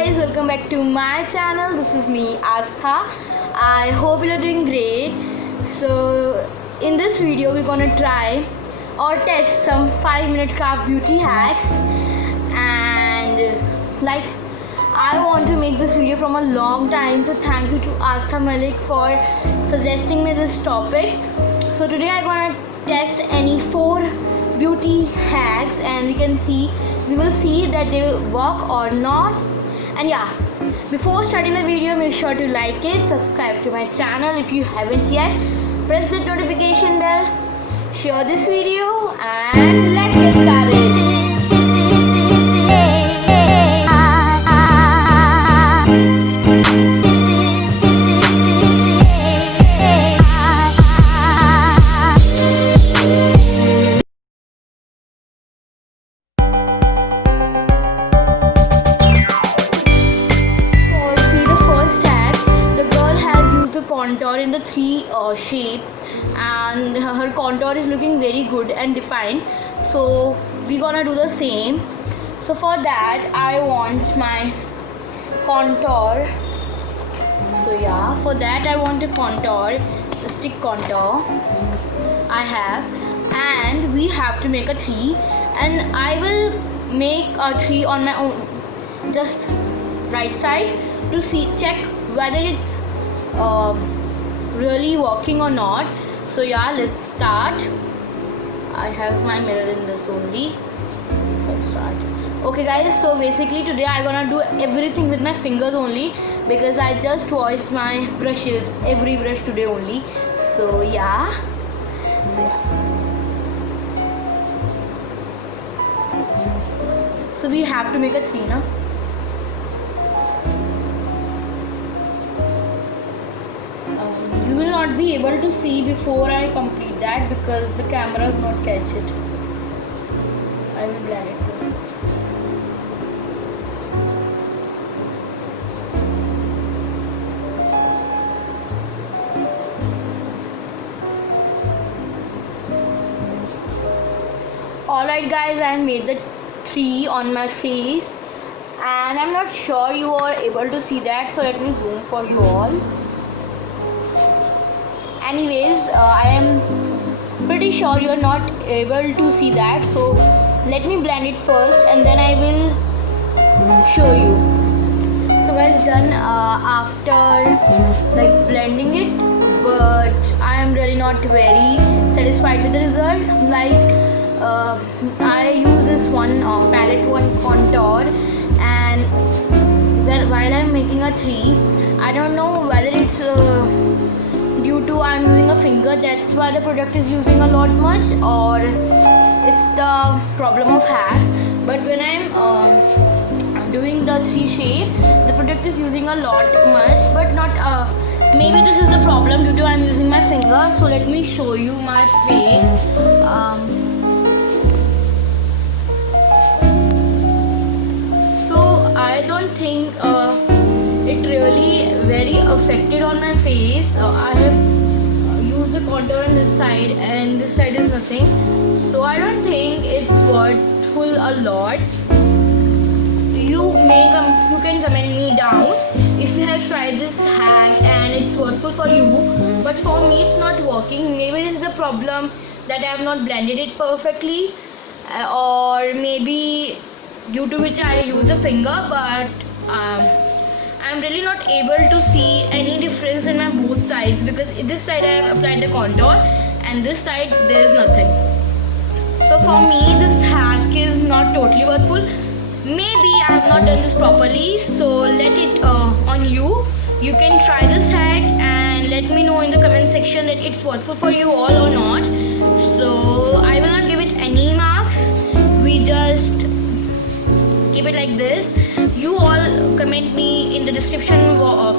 guys, welcome back to my channel. This is me Astha. I hope you're doing great. So in this video we're gonna try or test some 5-minute craft beauty hacks, and like I want to make this video from a long time, so thank you to Astha Malik for suggesting me this topic. So today I'm gonna test any 4 beauty hacks, and we will see that they work or not. And yeah, before starting the video, make sure to like it, subscribe to my channel if you haven't yet, press the notification bell, share this video, and let's get started. Contour in the 3 shape, and her contour is looking very good and defined, so we're gonna do the same. So for that I want my contour. So yeah, for that I want a contour, the stick contour I have, and we have to make a 3, and I will make a 3 on my own, just right side, to check whether it's really working or not. So yeah, let's start. I have my mirror in this only. Let's start. Okay guys, so basically today I'm gonna do everything with my fingers only, because I just washed my brushes, every brush today only. So yeah. So we have to make a 3 now. You will not be able to see before I complete that because the camera does not catch it. I will blend it too. Alright guys, I have made the 3 on my face, and I'm not sure you are able to see that, so let me zoom for you all. Anyways, I am pretty sure you're not able to see that, so let me blend it first and then I will show you. So guys, done after like blending it, but I am really not very satisfied with the result. Like I use this one palette one contour, and while I'm making a 3, I don't know whether it's due to I'm using a finger, that's why the product is using a lot much, or it's the problem of hair. But when I'm doing the 3 shape, the product is using a lot much, but not maybe this is the problem due to I'm using my finger. So let me show you my face. So I don't think it really very affected on my face. I have used the contour on this side, and this side is nothing, so I don't think it's worthful a lot. You can comment me down if you have tried this hack and it's worthful for you, but for me it's not working. Maybe this is the problem that I have not blended it perfectly, or maybe due to which I use the finger, but I'm really not able to see any difference in my both sides, because this side I have applied the contour and this side there is nothing. So for me this hack is not totally worthful. Maybe I have not done this properly, so let it on you. You can try this hack and let me know in the comment section that it's worthful for you all or not. So I will not give it any marks, we just keep it like this. You all comment me in the description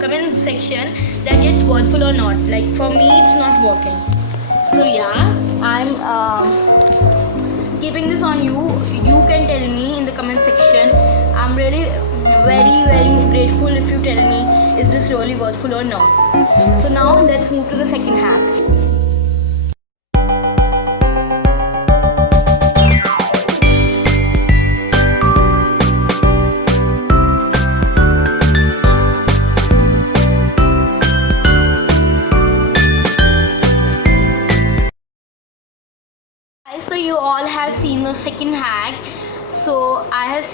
comment section that it's worthful or not. Like for me it's not working. So yeah, I'm keeping this on you. You can tell me in the comment section. I'm really very grateful if you tell me is this really worthful or not. So now let's move to the second hack.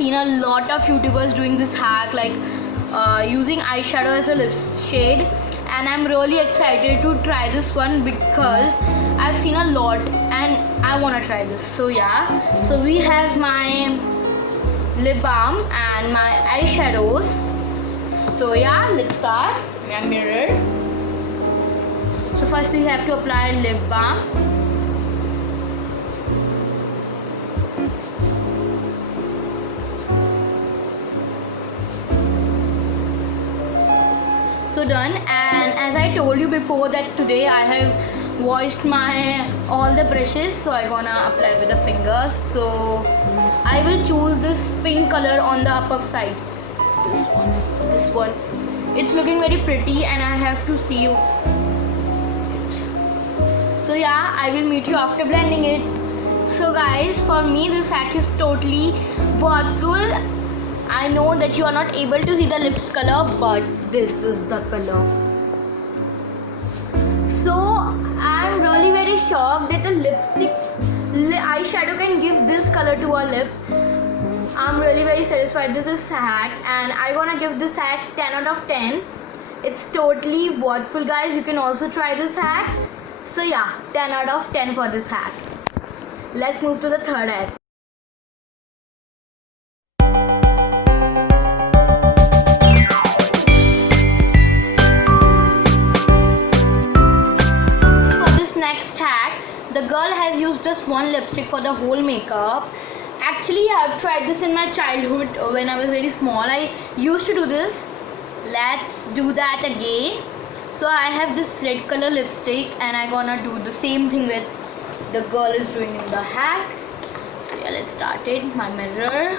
seen a lot of YouTubers doing this hack, like using eyeshadow as a lip shade, and I'm really excited to try this one because I've seen a lot and I want to try this. So yeah, so we have my lip balm and my eyeshadows. So yeah, let's start. My mirror. So first we have to apply lip balm. So done. And as I told you before that today I have washed my all the brushes, so I'm gonna apply with the fingers. So I will choose this pink color on the upper side. This one. It's looking very pretty and I have to see you. So yeah, I will meet you after blending it. So guys, for me this hack is totally worthwhile. I know that you are not able to see the lips color, but this is the color. So I'm really very shocked that the eyeshadow can give this color to a lip. I'm really very satisfied with this hack and I'm gonna give this hack 10 out of 10. It's totally worthwhile, guys. You can also try this hack. So yeah, 10 out of 10 for this hack. Let's move to the third hack. The girl has used just one lipstick for the whole makeup. Actually, I've tried this in my childhood when I was very small. I used to do this. Let's do that again. So I have this red color lipstick and I'm gonna do the same thing with the girl is doing in the hack. So yeah, let's start it. My mirror.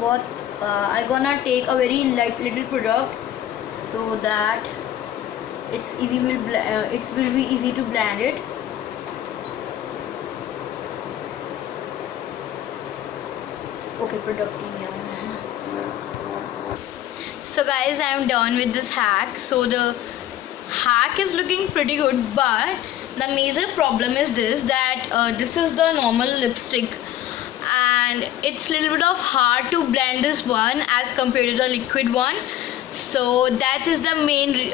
What I'm gonna take a very light little product so that it will be easy to blend it. Okay, product in here. So guys, I'm done with this hack. So the hack is looking pretty good, but the major problem is this, that this is the normal lipstick and it's a little bit of hard to blend this one as compared to the liquid one. So that is the main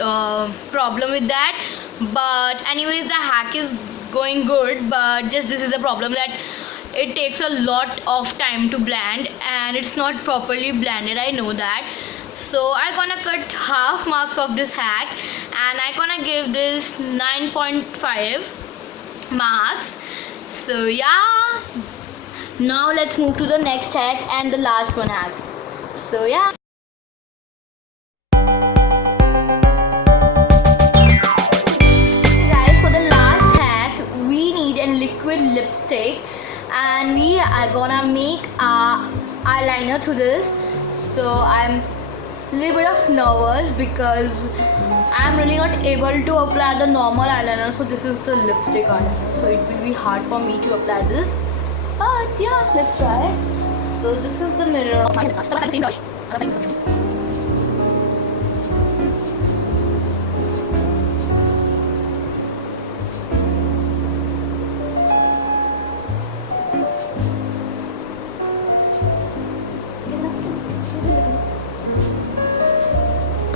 problem with that. But anyways, the hack is going good, but just this is the problem that it takes a lot of time to blend and it's not properly blended. I know that. So I'm gonna cut half marks of this hack and I'm gonna give this 9.5 marks. So yeah, now let's move to the next hack and the last one hack. So yeah. Guys, for the last hack we need a liquid lipstick and we are gonna make a eyeliner through this. So I'm a little bit of nervous because I'm really not able to apply the normal eyeliner. So this is the lipstick eyeliner. So it will be hard for me to apply this. But yeah, let's try. So this is the mirror of my brush.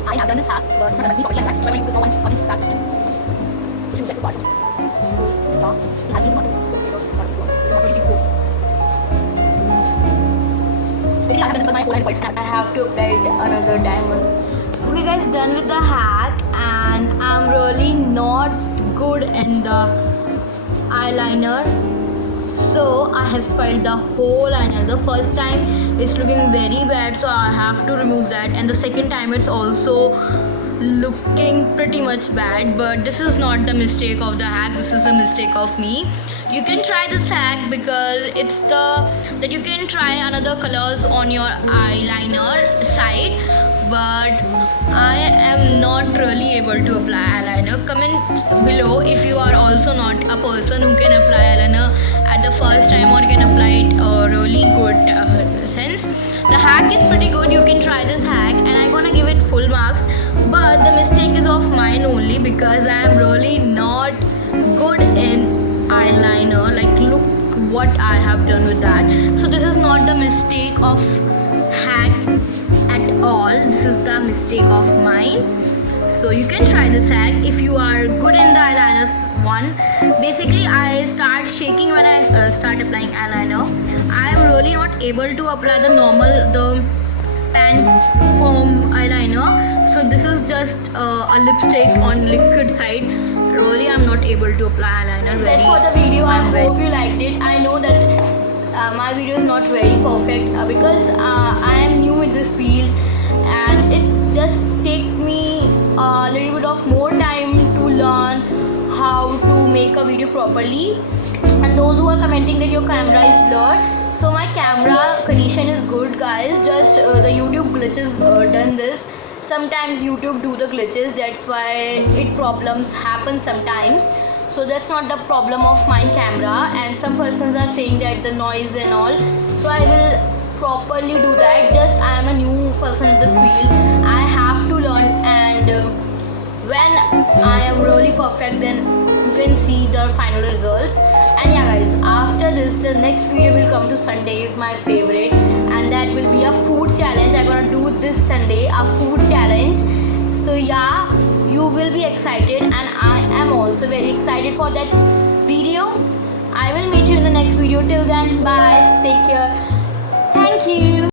I have done this hack, but I'm going to use this one on this hack. You get the bottom. It has been bottom. I have to apply another diamond. Okay guys, done with the hack and I'm really not good in the eyeliner. So I have spoiled the whole eyeliner. The first time it's looking very bad, so I have to remove that, and the second time it's also looking pretty much bad. But this is not the mistake of the hack, this is a mistake of me. You can try this hack because it's that you can try another colors on your eyeliner side, but I am not really able to apply eyeliner. Comment below if you are also not a person who can apply eyeliner at the first time or can apply it really good sense. The hack is pretty good, you can try this hack and I'm gonna give it full marks, but the mistake is of mine only because I am really not good in eyeliner. Like, look what I have done with that. So this is not the mistake of hack at all. This is the mistake of mine. So you can try this hack if you are good in the eyeliner one. Basically, I start shaking when I start applying eyeliner. I am really not able to apply the pan foam eyeliner. So this is just a lipstick on liquid side. Really, I'm not able to apply eyeliner. That's for the video. I hope you liked it. I know that my video is not very perfect because I am new in this field, and it just takes me a little bit of more time to learn how to make a video properly. And those who are commenting that your camera is blurred, so my camera condition is good, guys. Just the YouTube glitches done this. Sometimes YouTube do the glitches, that's why it problems happen sometimes. So that's not the problem of my camera, and some persons are saying that the noise and all. So I will properly do that. Just I am a new person in this field. I have to learn, and when I am really perfect, then you can see the final results. And yeah guys, after this the next video will come to Sunday, is my favorite, and that will be a food challenge. I'm gonna do this Sunday a food challenge. So yeah, you will be excited, and I am also very excited for that video. I will meet you in the next video. Till then, bye, take care, thank you.